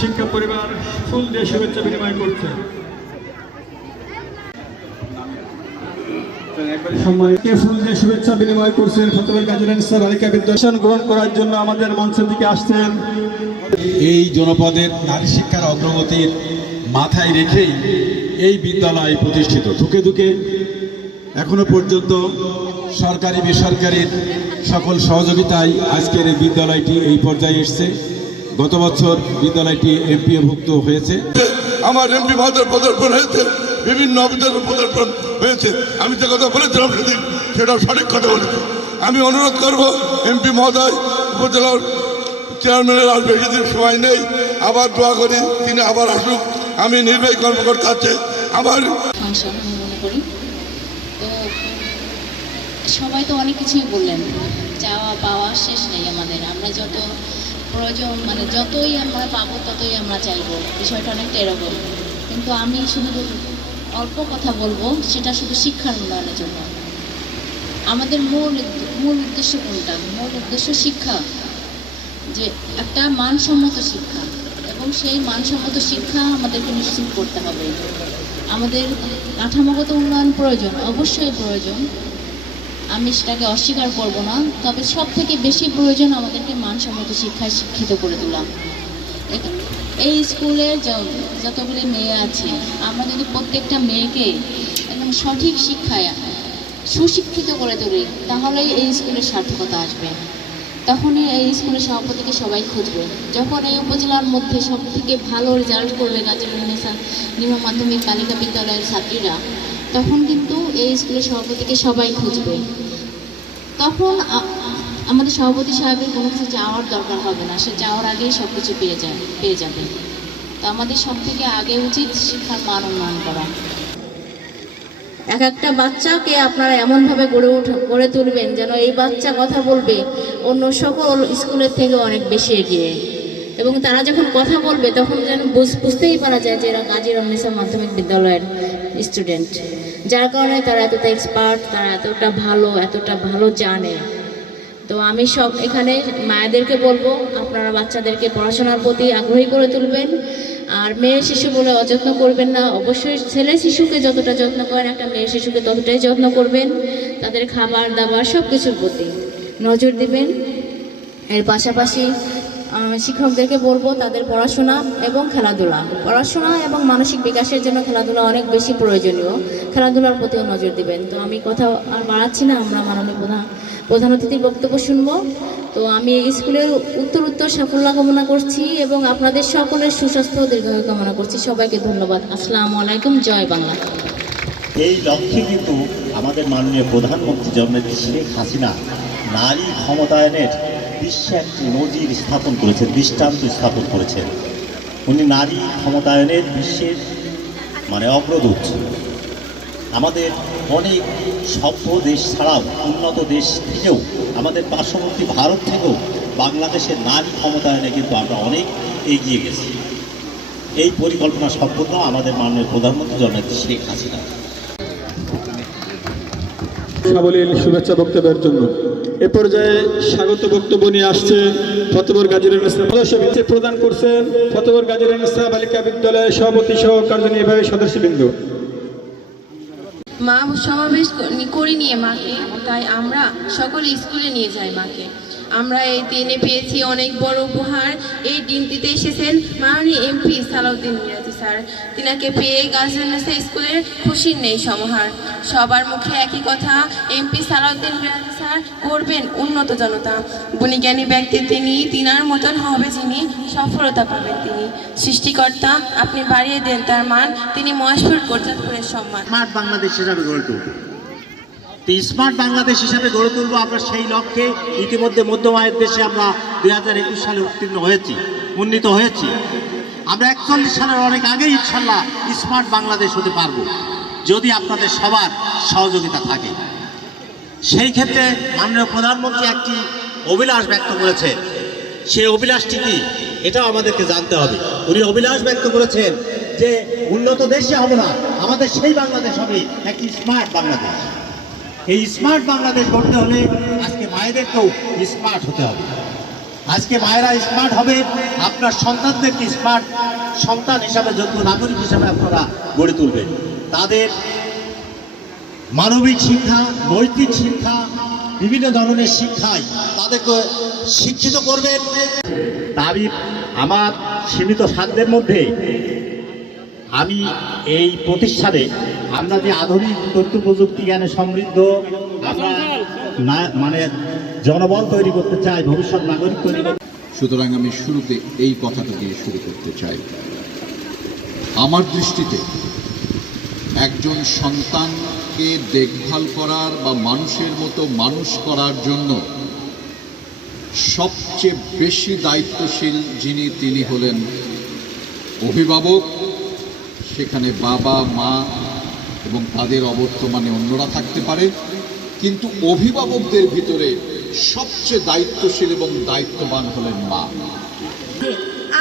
শিক্ষা পরিবার ফুল দিয়ে শুভেচ্ছা বিনিময় করছে। ফুল দিয়ে শুভেচ্ছা বিনিময় করছেন ফতেপুর গাজী রানিসা বালিকা বিদ্যালয় গ্রহণ করার জন্য আমাদের মঞ্চের দিকে আসছেন। এই জনপদের নারী শিক্ষার অগ্রগতির মাথায় রেখেই এই বিদ্যালয় প্রতিষ্ঠিত। ধুকে ধুকে এখনো পর্যন্ত সরকারি বেসরকারির সকল সহযোগিতায় আজকের এই বিদ্যালয়টি এই পর্যায়ে এসছে। গত বছর বিদ্যালয়টি এমপিওভুক্ত হয়েছে। আমার এমপি মহোদয় পদার্পণ হয়েছে, বিভিন্ন অফিসারের পদার্পণ হয়েছে। আমি যে কথা বলেছিলাম সেদিন সেটাও সঠিক কথা বলেছি। আমি অনুরোধ করব এমপি মহোদয় উপজেলার চেয়ারম্যানের আর বেশি দিন সময় নেই, আবার দোয়া করি তিনি আবার আসুক। আমি নির্বাহী কর্মকর্তা আছে আমার আমি মনে করি তো সবাই তো অনেক কিছুই বললেন, চাওয়া পাওয়া শেষ নেই আমাদের। আমরা যত প্রয়োজন মানে যতই আমরা পাবো ততই আমরা চাইবো, বিষয়টা অনেকটা এরকম। কিন্তু আমি শুধু অল্প কথা বলবো, সেটা শুধু শিক্ষার উন্নয়নের জন্য। আমাদের মূল উদ্দেশ্য কোনটা? মূল উদ্দেশ্য শিক্ষা, যে একটা মানসম্মত শিক্ষা, এবং সেই মানসম্মত শিক্ষা আমাদেরকে নিশ্চিত করতে হবে। আমাদের কাঠামোগত উন্নয়ন প্রয়োজন, অবশ্যই প্রয়োজন, আমি সেটাকে অস্বীকার করব না। তবে সব থেকে বেশি প্রয়োজন আমাদেরকে মানসম্মত শিক্ষায় শিক্ষিত করে তোলা। এই স্কুলে যতগুলি মেয়ে আছে, আমরা যদি প্রত্যেকটা মেয়েকে একদম সঠিক শিক্ষায় সুশিক্ষিত করে তুলি, তাহলেই এই স্কুলের সার্থকতা আসবে। তখনই এই স্কুলের সভাপতিকে সবাই খুঁজবে। যখন এই উপজেলার মধ্যে সব থেকে ভালো রেজাল্ট করবে গাজী রানিসা নিম্ন মাধ্যমিক বালিকা বিদ্যালয়ের ছাত্রীরা, তখন কিন্তু এই স্কুলের সভাপতিকে সবাই খুঁজবে। তখন আমাদের সভাপতি সাহেবের কোনো কিছু চাওয়ার দরকার হবে না, সে চাওয়ার আগেই সব কিছু পেয়ে যাবে। তো আমাদের সব থেকে আগে উচিত শিক্ষার মান উন্নয়ন করা। এক একটা বাচ্চাকে আপনারা এমনভাবে গড়ে তুলবেন যেন এই বাচ্চা কথা বলবে অন্য সকল স্কুলের থেকে অনেক বেশি এগিয়ে, এবং তারা যখন কথা বলবে তখন যেন বুঝতেই পারা যায় যে এরা গাজী রানিসা মাধ্যমিক বিদ্যালয়ের স্টুডেন্ট, যার কারণে তারা এতটা এক্সপার্ট, তারা এতটা ভালো জানে। তো আমি সব এখানে মায়েদেরকে বলবো, আপনারা বাচ্চাদেরকে পড়াশোনার প্রতি আগ্রহী করে তুলবেন। আর মেয়ে শিশু বলে অযত্ন করবেন না, অবশ্যই ছেলে শিশুকে যতটা যত্ন করেন একটা মেয়ে শিশুকে ততটাই যত্ন করবেন। তাদের খাবার দাবার সব কিছুর প্রতি নজর দিবেন। এর পাশাপাশি শিক্ষকদেরকে বলবো তাদের পড়াশোনা এবং পড়াশোনা এবং মানসিক বিকাশের জন্য খেলাধুলা অনেক বেশি প্রয়োজনীয়, খেলাধুলার প্রতিও নজর দিবেন। তো আমি কথা আর বাড়াচ্ছি না, আমরা মাননীয় প্রধান অতিথির বক্তব্য শুনবো। তো আমি স্কুলের উত্তর সাফল্য কামনা করছি এবং আপনাদের সকলের সুস্বাস্থ্য ও দীর্ঘায়ু কামনা করছি। সবাইকে ধন্যবাদ। আসসালামু আলাইকুম। জয় বাংলা। এই লক্ষ্যে কিন্তু আমাদের মাননীয় প্রধানমন্ত্রী জননেত্রী শেখ হাসিনা নারী ক্ষমতায়নের বিশ্বে একটি নজির স্থাপন করেছেন, দৃষ্টান্ত স্থাপন করেছেন। উনি নারী ক্ষমতায়নের বিশ্বের অগ্রদূত। আমাদের অনেক সভ্য দেশ ছাড়াও উন্নত দেশ থেকেও, আমাদের পার্শ্ববর্তী ভারত থেকেও বাংলাদেশের নারী ক্ষমতায়নে কিন্তু আমরা অনেক এগিয়ে গেছি। এই পরিকল্পনা সম্পূর্ণ আমাদের মাননীয় প্রধানমন্ত্রী জননেত্রী শেখ হাসিনা। সাবলীল শুভেচ্ছা বক্তব্যের জন্য এ পর্যায়ে স্বাগত বক্তব্য নিয়ে আসছেন ফতেপুর গাজী রানিসা সদস্যবৃন্দ প্রদান করছেন ফতেপুর গাজী রানিসা বালিকা বিদ্যালয়ের সভাপতি সহ কার্যনির্বাহী সদস্যবৃন্দ। মা সমাবেশ করি নিয়ে মাকে, তাই আমরা সকলে স্কুলে নিয়ে যাই মাকে। আমরা এই দিনে পেয়েছি অনেক বড় উপহার। এই দিনটিতে এসেছেন মাননীয় এমপি সালাউদ্দিন মিরাজি স্যার। তিনাকে পেয়ে গাজী রানিসা স্কুলের খুশির নেই সমাহার। সবার মুখে একই কথা, এমপি সালাউদ্দিন মিরাজি স্যার করবেন উন্নত জনতা। গুণীজ্ঞানী ব্যক্তি তিনি, তিনার মতন হবে যিনি, সফলতা পাবেন তিনি। সৃষ্টিকর্তা আপনি বাড়িয়ে দেন তার মান, তিনি মহেশপুর কোটচাঁদপুরের সম্মান। স্মার্ট বাংলাদেশ হিসাবে গড়ে তুলব, স্মার্ট বাংলাদেশ হিসাবে গড়ে তুলব আমরা। সেই লক্ষ্যে ইতিমধ্যে মধ্যম আয়ের দেশে আমরা 2021 সালে উন্নীত হয়েছি। আমরা 41 সালের অনেক আগেই ইনশাল্লাহ স্মার্ট বাংলাদেশ হতে পারবো, যদি আপনাদের সবার সহযোগিতা থাকে। সেই ক্ষেত্রে মাননীয় প্রধানমন্ত্রী একটি অভিলাষ ব্যক্ত করেছে। সেই অভিলাষটি কি, এটাও আমাদেরকে জানতে হবে। উনি অভিলাষ ব্যক্ত করেছেন যে উন্নত দেশে হবে না, আমাদের সেই বাংলাদেশ হবে একটি স্মার্ট বাংলাদেশ। এই স্মার্ট বাংলাদেশ গড়তে হলে আজকে মায়েদেরকেও স্মার্ট হতে হবে। আজকে মায়েরা স্মার্ট হবে, আপনার সন্তানদেরকে স্মার্ট সন্তান হিসাবে, যোগ্য নাগরিক হিসাবে আপনারা গড়ে তুলবেন। তাদের মানবিক শিক্ষা, নৈতিক শিক্ষা, বিভিন্ন ধরনের শিক্ষায় তাদেরকে শিক্ষিত করবেন। আমি আমার সীমিত সাধ্যের মধ্যে আমি এই প্রতিষ্ঠানে আমরা যে আধুনিক তথ্য প্রযুক্তি জ্ঞানে সমৃদ্ধ আমরা মানে জনবল তৈরি করতে চাই, ভবিষ্যৎ নাগরিক তৈরি করতে। সুতরাং আমি শুরুতে এই কথাটা দিয়ে শুরু করতে চাই। আমার দৃষ্টিতে একজন সন্তানকে দেখভাল করার বা মানুষের মতো মানুষ করার জন্য সবচেয়ে বেশি দায়িত্বশীল তিনি হলেন অভিভাবক। সেখানে বাবা, মা এবং তাদের অবর্তমানে অন্যরা থাকতে পারে, কিন্তু অভিভাবকদের ভিতরে সবচেয়ে দায়িত্বশীল এবং দায়িত্ববান হলেন মা।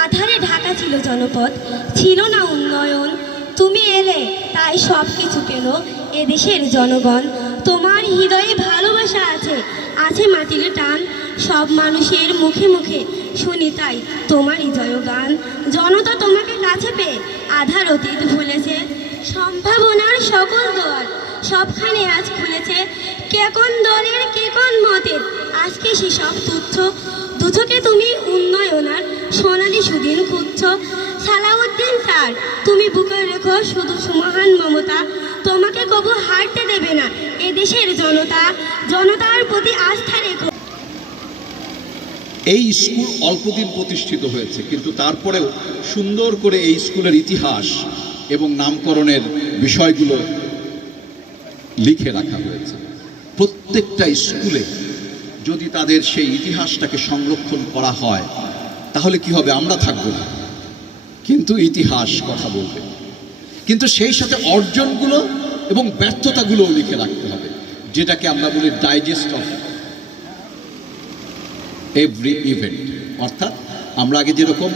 আধারে ঢাকা ছিল জনপদ, ছিল না উন্নয়ন। তুমি এলে তাই সব কিছু পেল এদেশের জনগণ। তোমার হৃদয়ে ভালোবাসা আছে, আছে মাটির টান। সব মানুষের মুখে মুখে শুনি তাই তোমারই জয়গান। জনতা তোমাকে কাছে পেয়ে আধার অতীত ভুলেছে, সম্ভাবনার সকল দ্বার সবখানে আজ খুলেছে। কে কোন দলের, কে কোন মতের, আজকে সেসব তুচ্ছ। দুচোখে তুমি উন্নয়নার সোনালি সুদিন খুঁজছ। সালাউদ্দিন স্যার, তুমি বুকে রেখো শুধু সুমহান মমতা। তোমাকে কবু হারতে দেবে না এদেশের জনতা, জনতার প্রতি আস্থা রেখো। এই স্কুল অল্পদিন প্রতিষ্ঠিত হয়েছে, কিন্তু তারপরেও সুন্দর করে এই স্কুলের ইতিহাস এবং নামকরণের বিষয়গুলো লিখে রাখা হয়েছে। প্রত্যেকটা স্কুলে যদি তাদের সেই ইতিহাসটাকে সংরক্ষণ করা হয় তাহলে কি হবে? আমরা থাকবো না, কিন্তু ইতিহাস কথা বলবে। কিন্তু সেই সাথে অর্জনগুলো এবং ব্যর্থতাগুলোও লিখে রাখতে হবে, যেটাকে আমরা বলি ডাইজেস্ট অফ এভরি ইভেন্ট। অর্থাৎ আমরা আগে যেরকম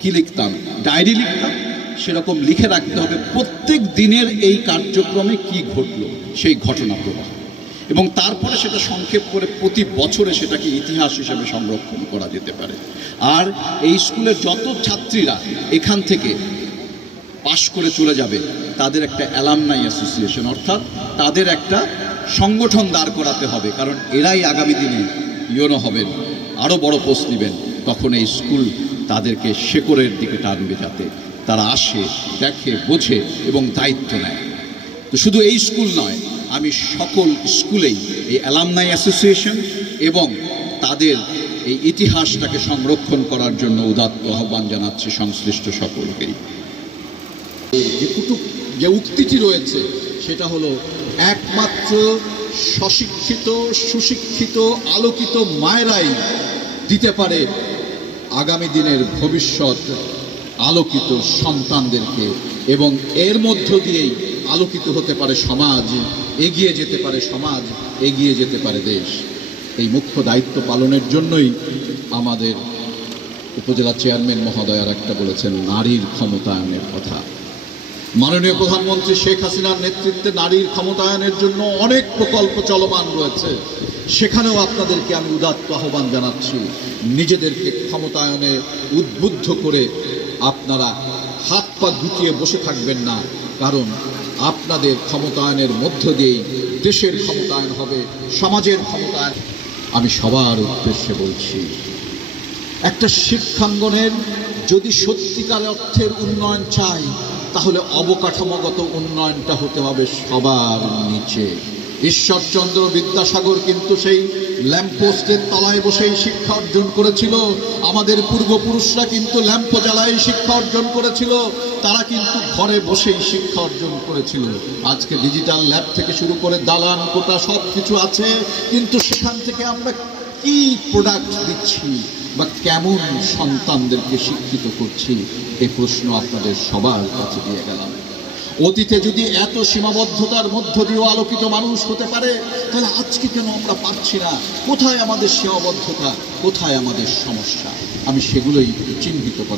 কি লিখতাম, ডায়েরি লিখতাম, সেরকম লিখে রাখতে হবে প্রত্যেক দিনের এই কার্যক্রমে কি ঘটলো, সেই ঘটনা প্রবাহ, এবং তারপরে সেটা সংক্ষেপ করে প্রতি বছরে সেটাকে ইতিহাস হিসেবে সংরক্ষণ করা যেতে পারে। আর এই স্কুলের যত ছাত্রীরা এখান থেকে পাশ করে চলে যাবে তাদের একটা অ্যালামনাই অ্যাসোসিয়েশন, অর্থাৎ তাদের একটা সংগঠন দাঁড় করাতে হবে, কারণ এরাই আগামী দিনে ইউনো হবেন, আরও বড় পোস্ট নেবেন। তখন এই স্কুল তাদেরকে শেকড়ের দিকে টানবে, যাতে তারা আসে, দেখে, বোঝে এবং দায়িত্ব নেয়। তো শুধু এই স্কুল নয়, আমি সকল স্কুলেই এই অ্যালামনাই অ্যাসোসিয়েশন এবং তাদের এই ইতিহাসটাকে সংরক্ষণ করার জন্য উদাত্ত আহ্বান জানাচ্ছি সংশ্লিষ্ট সকলকেই। যে উক্তিটি রয়েছে সেটা হলো, একমাত্র সশিক্ষিত, সুশিক্ষিত, আলোকিত মায়েরাই দিতে পারে আগামী দিনের ভবিষ্যৎ আলোকিত সন্তানদেরকে, এবং এর মধ্য দিয়েই আলোকিত হতে পারে সমাজ, এগিয়ে যেতে পারে সমাজ, এগিয়ে যেতে পারে দেশ। এই মুখ্য দায়িত্ব পালনের জন্যই আমাদের উপজেলা চেয়ারম্যান মহোদয়ার একটা বলেছেন নারীর ক্ষমতায়নের কথা। মাননীয় প্রধানমন্ত্রী শেখ হাসিনার নেতৃত্বে নারীর ক্ষমতায়নের জন্য অনেক প্রকল্প চলমান রয়েছে, সেখানেও আপনাদেরকে আমি উদাত্ত আহ্বান জানাচ্ছি, নিজেদেরকে ক্ষমতায়নে উদ্বুদ্ধ করে আপনারা হাত পা গুটিয়ে বসে থাকবেন না, কারণ আপনাদের ক্ষমতায়নের মধ্য দিয়েই দেশের ক্ষমতায়ন হবে, সমাজের ক্ষমতায়ন। আমি সবার উদ্দেশ্যে বলছি, একটা শিক্ষাঙ্গনের যদি সত্যিকার অর্থের উন্নয়ন চাই, তাহলে অবকাঠামোগত উন্নয়নটা হতে হবে সবার নিচে। ঈশ্বরচন্দ্র বিদ্যাসাগর কিন্তু সেই ল্যাম্পপোস্টের তলায় বসেই শিক্ষা অর্জন করেছিল, আমাদের পূর্বপুরুষরা কিন্তু ল্যাম্প জ্বালায় শিক্ষা অর্জন করেছিল, তারা কিন্তু ঘরে বসেই শিক্ষা অর্জন করেছিল। আজকে ডিজিটাল ল্যাব থেকে শুরু করে দালান কোটা সব কিছু আছে, কিন্তু সেখান থেকে আমরা কি প্রোডাক্ট দিচ্ছি বা কেমন সন্তানদেরকে শিক্ষিত করছি, এই প্রশ্ন আপনাদের সবার কাছে দিয়ে গেলাম। অতীতে যদি এত সীমাবদ্ধতার মধ্য দিয়েও আলোকিত মানুষ হতে পারে, তাহলে আজকে কেন আমরা পারছি না? কোথায় আমাদের সীমাবদ্ধতা, কোথায় আমাদের সমস্যা? আমি সেগুলোই চিহ্নিত করি।